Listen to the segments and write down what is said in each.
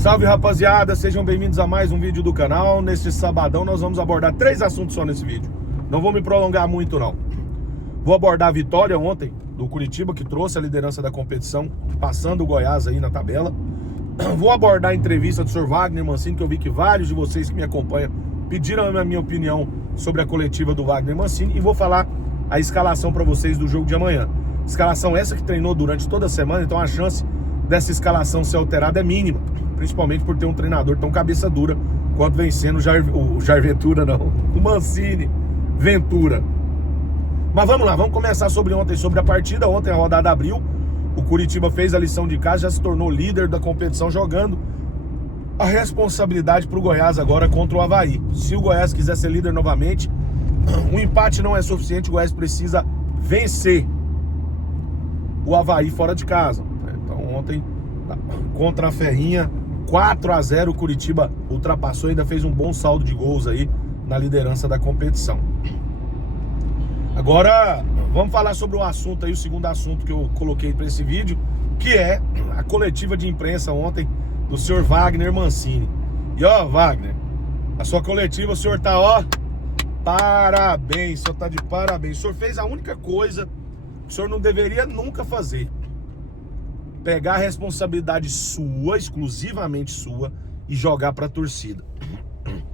Salve, rapaziada, sejam bem-vindos a mais um vídeo do canal. Neste sabadão nós vamos abordar 3 assuntos só nesse vídeo. Não vou me prolongar muito não. Vou abordar a vitória ontem do Curitiba, que trouxe a liderança da competição, passando o Goiás aí na tabela. Vou abordar a entrevista do Sr. Wagner Mancini, que eu vi que vários de vocês que me acompanham pediram a minha opinião sobre a coletiva do Wagner Mancini. E vou falar a escalação para vocês do jogo de amanhã. Escalação essa que treinou durante toda a semana, então a chance dessa escalação ser alterada é mínima. Principalmente por ter um treinador tão cabeça dura quanto vencendo o Jair Ventura, não, o Mancini Ventura. Mas vamos lá, vamos começar sobre ontem, sobre a partida. Ontem a rodada abriu, o Curitiba fez a lição de casa, já se tornou líder da competição, jogando a responsabilidade para o Goiás agora contra o Avaí. Se o Goiás quiser ser líder novamente, um empate não é suficiente, o Goiás precisa vencer o Avaí fora de casa. Então ontem, contra a Ferrinha, 4-0, o Curitiba ultrapassou e ainda fez um bom saldo de gols aí na liderança da competição. Agora, vamos falar sobre o assunto aí, o segundo assunto que eu coloquei para esse vídeo, que é a coletiva de imprensa ontem do senhor Wagner Mancini. E ó, Wagner, a sua coletiva, o senhor tá, ó, parabéns, o senhor tá de parabéns. O senhor fez a única coisa que o senhor não deveria nunca fazer: pegar a responsabilidade sua, exclusivamente sua, e jogar pra torcida,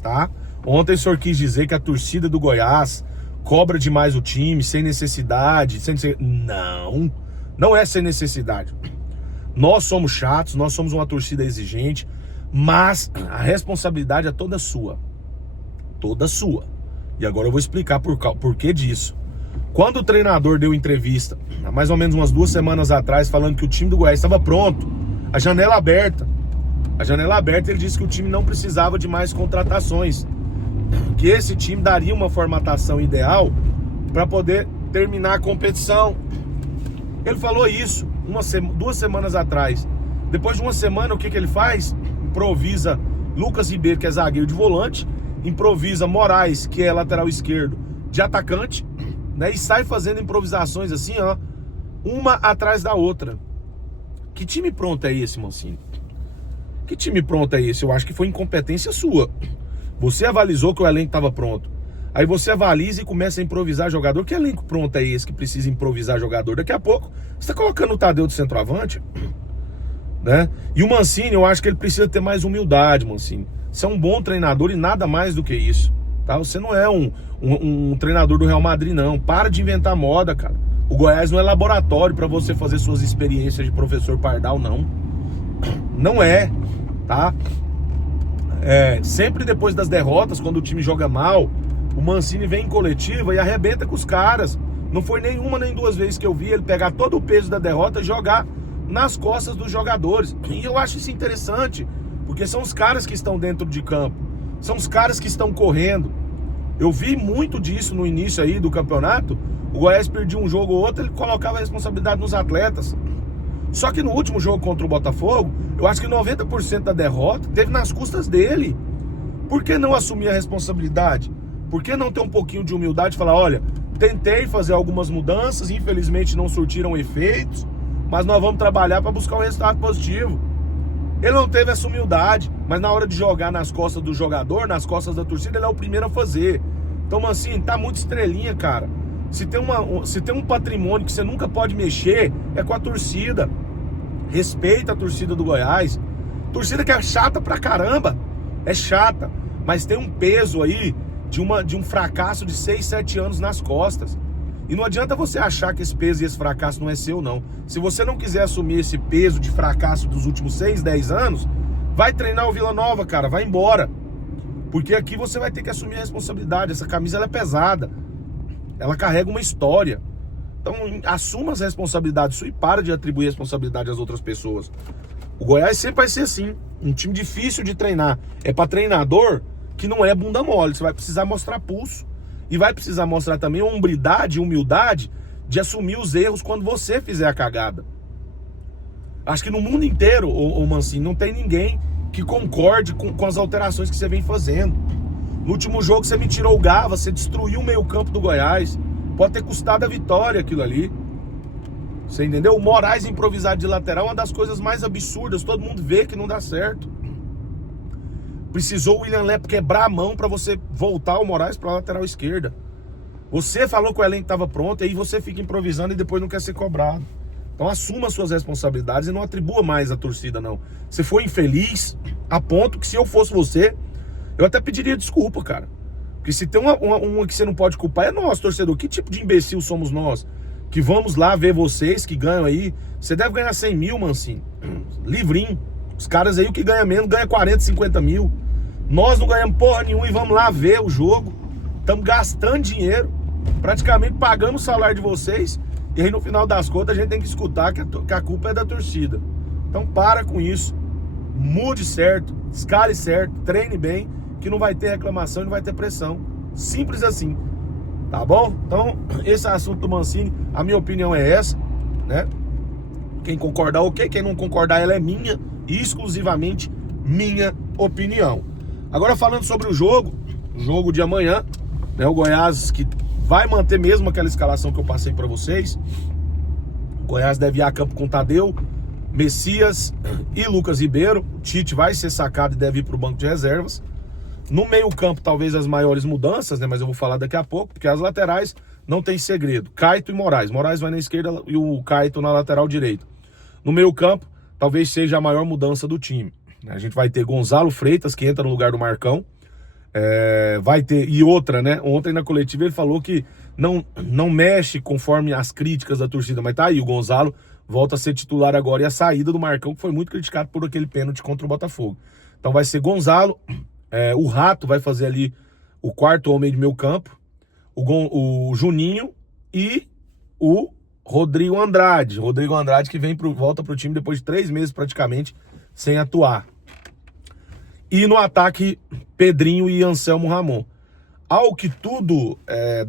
tá? Ontem o senhor quis dizer que a torcida do Goiás cobra demais o time, sem necessidade, não é sem necessidade. Nós somos chatos, nós somos uma torcida exigente, mas a responsabilidade é toda sua. Toda sua. E agora eu vou explicar por que disso. Quando o treinador deu entrevista, há mais ou menos umas 2 semanas atrás, falando que o time do Goiás estava pronto, a janela aberta, ele disse que o time não precisava de mais contratações, que esse time daria uma formatação ideal para poder terminar a competição. Ele falou isso 2 semanas atrás. Depois de uma semana, o que ele faz? Improvisa Lucas Ribeiro, que é zagueiro de volante, improvisa Moraes, que é lateral esquerdo, de atacante, né, e sai fazendo improvisações assim, ó, uma atrás da outra. Que time pronto é esse, Mancini? Que time pronto é esse? Eu acho que foi incompetência sua. Você avalizou que o elenco estava pronto. Aí você avaliza e começa a improvisar jogador. Que elenco pronto é esse que precisa improvisar jogador? Daqui a pouco você está colocando o Tadeu de centroavante, né? E o Mancini, eu acho que ele precisa ter mais humildade, Mancini. Você é um bom treinador e nada mais do que isso, tá? Você não é um treinador do Real Madrid, não. Para de inventar moda, cara. O Goiás não é laboratório para você fazer suas experiências de professor Pardal, não. Não é, tá? Sempre depois das derrotas, quando o time joga mal, o Mancini vem em coletiva e arrebenta com os caras. Não foi nenhuma nem 2 vezes que eu vi ele pegar todo o peso da derrota e jogar nas costas dos jogadores. E eu acho isso interessante, porque são os caras que estão dentro de campo, são os caras que estão correndo. Eu vi muito disso no início aí do campeonato. O Goiás perdia um jogo ou outro, ele colocava a responsabilidade nos atletas. Só que no último jogo contra o Botafogo, eu acho que 90% da derrota teve nas custas dele. Por que não assumir a responsabilidade? Por que não ter um pouquinho de humildade e falar: olha, tentei fazer algumas mudanças, infelizmente não surtiram efeitos, mas nós vamos trabalhar para buscar um resultado positivo. Ele não teve essa humildade, mas na hora de jogar nas costas do jogador, nas costas da torcida, ele é o primeiro a fazer. Então, assim, tá muito estrelinha, cara. Se tem um patrimônio que você nunca pode mexer, é com a torcida. Respeita a torcida do Goiás. Torcida que é chata pra caramba. É chata, mas tem um peso aí de um fracasso de 6, 7 anos nas costas. E não adianta você achar que esse peso e esse fracasso não é seu, não. Se você não quiser assumir esse peso de fracasso dos últimos 6, 10 anos, vai treinar o Vila Nova, cara, vai embora. Porque aqui você vai ter que assumir a responsabilidade. Essa camisa ela é pesada. Ela carrega uma história. Então assuma as responsabilidades suas e para de atribuir responsabilidade às outras pessoas. O Goiás sempre vai ser assim, um time difícil de treinar. É para treinador que não é bunda mole. Você vai precisar mostrar pulso. E vai precisar mostrar também hombridade e humildade de assumir os erros quando você fizer a cagada. Acho que no mundo inteiro, ô Mancini, não tem ninguém que concorde com as alterações que você vem fazendo. No último jogo você me tirou o Gava, você destruiu o meio campo do Goiás. Pode ter custado a vitória aquilo ali. Você entendeu? O Moraes improvisado de lateral é uma das coisas mais absurdas. Todo mundo vê que não dá certo. Precisou o William Lepo quebrar a mão para você voltar o Moraes para a lateral esquerda. Você falou que o elenco estava pronto, e aí você fica improvisando e depois não quer ser cobrado. Então assuma suas responsabilidades e não atribua mais a torcida, não. Você foi infeliz a ponto que, se eu fosse você, eu até pediria desculpa, cara. Porque se tem uma que você não pode culpar, é nós, torcedor. Que tipo de imbecil somos nós? Que vamos lá ver vocês que ganham aí. Você deve ganhar 100 mil, Mancini. Livrinho. Os caras aí, o que ganha menos, ganha 40, 50 mil. Nós não ganhamos porra nenhuma e vamos lá ver o jogo. Estamos gastando dinheiro, praticamente pagando o salário de vocês. E aí, no final das contas, a gente tem que escutar que a culpa é da torcida. Então para com isso. Mude certo, escale certo, treine bem, que não vai ter reclamação e não vai ter pressão. Simples assim. Tá bom? Então, esse é o assunto do Mancini. A minha opinião é essa, né? Quem concordar, ok. Quem não concordar, ela é minha e exclusivamente minha opinião. Agora, falando sobre o jogo de amanhã, né? O Goiás, que vai manter mesmo aquela escalação que eu passei para vocês. O Goiás deve ir a campo com Tadeu, Messias e Lucas Ribeiro. O Tite vai ser sacado e deve ir para o banco de reservas. No meio campo, talvez as maiores mudanças, né? Mas eu vou falar daqui a pouco, porque as laterais não tem segredo. Caito e Moraes. Moraes vai na esquerda e o Caito na lateral direita. No meio campo, talvez seja a maior mudança do time. A gente vai ter Gonzalo Freitas, que entra no lugar do Marcão. Vai ter, e outra, né? Ontem na coletiva ele falou que não mexe conforme as críticas da torcida, mas tá aí, o Gonzalo volta a ser titular agora, e a saída do Marcão, que foi muito criticado por aquele pênalti contra o Botafogo. Então vai ser Gonzalo, o Rato vai fazer ali o quarto homem de meio campo, o Juninho e o Rodrigo Andrade. Rodrigo Andrade que volta pro time depois de 3 meses praticamente sem atuar. E no ataque, Pedrinho e Anselmo Ramon. Ao que tudo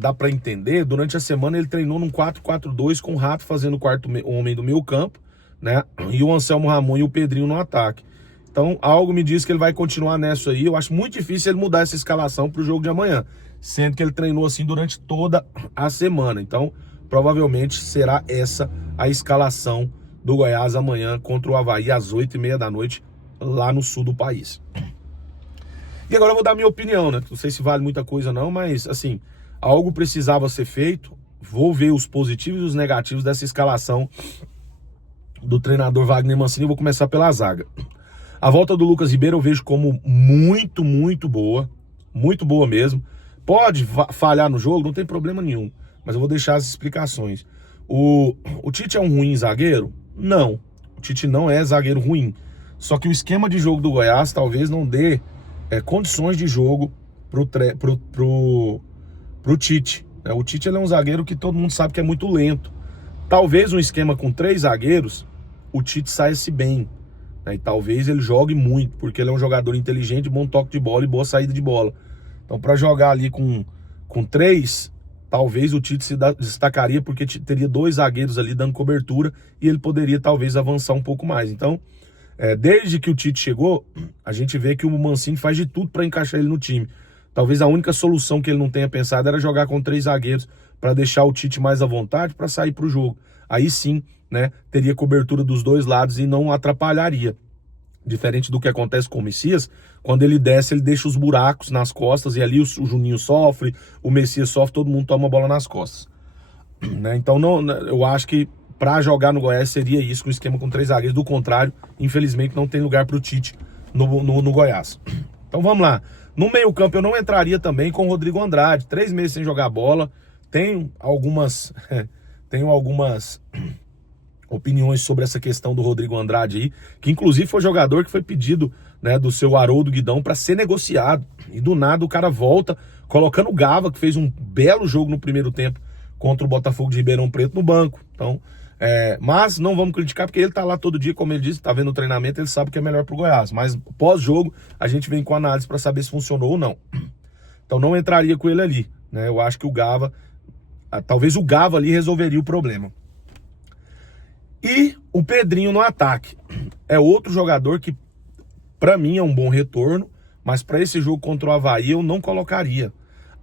dá para entender, durante a semana ele treinou num 4-4-2 com o Rato fazendo o quarto homem do meio campo, né? E o Anselmo Ramon e o Pedrinho no ataque. Então, algo me diz que ele vai continuar nessa aí. Eu acho muito difícil ele mudar essa escalação para o jogo de amanhã, sendo que ele treinou assim durante toda a semana. Então, provavelmente será essa a escalação do Goiás amanhã contra o Avaí às 8h30 da noite, lá no sul do país. E agora eu vou dar minha opinião, né? Não sei se vale muita coisa não, mas assim, algo precisava ser feito. Vou ver os positivos e os negativos dessa escalação do treinador Wagner Mancini. Eu vou começar pela zaga. A volta do Lucas Ribeiro eu vejo como muito, muito boa mesmo. Pode falhar no jogo, não tem problema nenhum, mas eu vou deixar as explicações. O Tite é um ruim zagueiro? Não, o Tite não é zagueiro ruim. Só que o esquema de jogo do Goiás talvez não dê condições de jogo pro Tite. O Tite ele é um zagueiro que todo mundo sabe que é muito lento. Talvez um esquema com 3 zagueiros, o Tite saia-se bem. E talvez ele jogue muito, porque ele é um jogador inteligente, bom toque de bola e boa saída de bola. Então, para jogar ali com 3, talvez o Tite se destacaria, porque teria 2 zagueiros ali dando cobertura e ele poderia talvez avançar um pouco mais. Então, desde que o Tite chegou, a gente vê que o Mancini faz de tudo para encaixar ele no time. Talvez a única solução que ele não tenha pensado era jogar com 3 zagueiros para deixar o Tite mais à vontade para sair para o jogo. Aí sim, né, teria cobertura dos 2 lados e não atrapalharia. Diferente do que acontece com o Messias, quando ele desce, ele deixa os buracos nas costas e ali o Juninho sofre, o Messias sofre, todo mundo toma a bola nas costas. Então eu acho que para jogar no Goiás seria isso, com um esquema com 3 zagueiros. Do contrário, infelizmente não tem lugar para o Tite no Goiás. Então vamos lá. No meio campo eu não entraria também com o Rodrigo Andrade. 3 meses sem jogar bola. Tenho algumas opiniões sobre essa questão do Rodrigo Andrade aí, que inclusive foi jogador que foi pedido, né, do seu Haroldo Guidão para ser negociado. E do nada o cara volta colocando o Gava, que fez um belo jogo no primeiro tempo contra o Botafogo de Ribeirão Preto, no banco. Então, mas não vamos criticar, porque ele tá lá todo dia, como ele disse, tá vendo o treinamento, ele sabe que é melhor pro Goiás. Mas pós-jogo, a gente vem com análise para saber se funcionou ou não. Então não entraria com ele ali, né? Eu acho que o Gava, talvez o Gava ali resolveria o problema. E o Pedrinho no ataque. É outro jogador que, para mim, é um bom retorno, mas para esse jogo contra o Avaí eu não colocaria.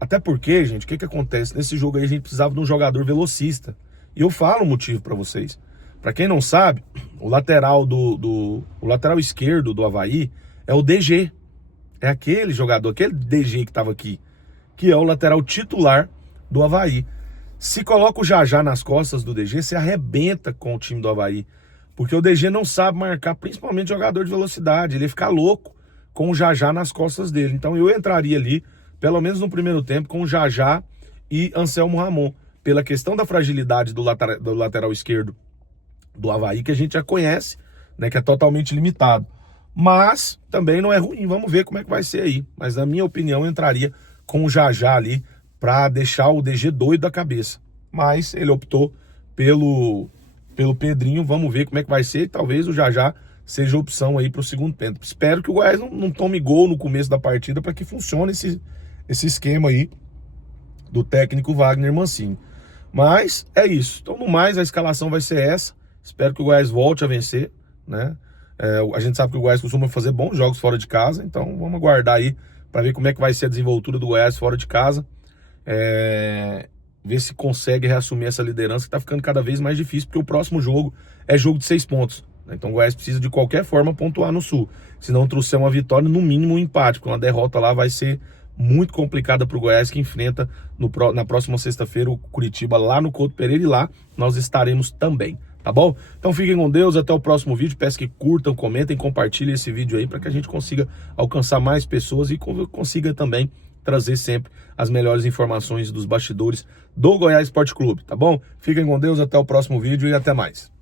Até porque, gente, o que acontece? Nesse jogo aí a gente precisava de um jogador velocista. E eu falo o motivo para vocês. Para quem não sabe, o lateral o lateral esquerdo do Avaí é o DG. É aquele jogador, aquele DG que estava aqui, que é o lateral titular do Avaí. Se coloca o Jajá nas costas do DG, se arrebenta com o time do Avaí. Porque o DG não sabe marcar, principalmente jogador de velocidade. Ele ia ficar louco com o Jajá nas costas dele. Então eu entraria ali, pelo menos no primeiro tempo, com o Jajá e Anselmo Ramon. Pela questão da fragilidade do lateral esquerdo do Avaí, que a gente já conhece, né, que é totalmente limitado. Mas também não é ruim, vamos ver como é que vai ser aí. Mas na minha opinião, eu entraria com o Jajá ali para deixar o DG doido da cabeça. Mas ele optou pelo Pedrinho, vamos ver como é que vai ser. Talvez o Jajá seja opção aí para o segundo tempo. Espero que o Goiás não tome gol no começo da partida para que funcione esse esquema aí do técnico Wagner Mancini. Mas é isso. Então, no mais, a escalação vai ser essa. Espero que o Goiás volte a vencer, né? A gente sabe que o Goiás costuma fazer bons jogos fora de casa, então vamos aguardar aí para ver como é que vai ser a desenvoltura do Goiás fora de casa. Ver se consegue reassumir essa liderança que tá ficando cada vez mais difícil, porque o próximo jogo é jogo de 6 pontos, né? Então o Goiás precisa de qualquer forma pontuar no Sul. Se não trouxer uma vitória, no mínimo um empate, porque uma derrota lá vai ser muito complicada para o Goiás, que enfrenta na próxima sexta-feira o Curitiba lá no Couto Pereira, e lá nós estaremos também, tá bom? Então fiquem com Deus, até o próximo vídeo. Peço que curtam, comentem, compartilhem esse vídeo aí para que a gente consiga alcançar mais pessoas e consiga também trazer sempre as melhores informações dos bastidores do Goiás Esporte Clube, tá bom? Fiquem com Deus, até o próximo vídeo e até mais.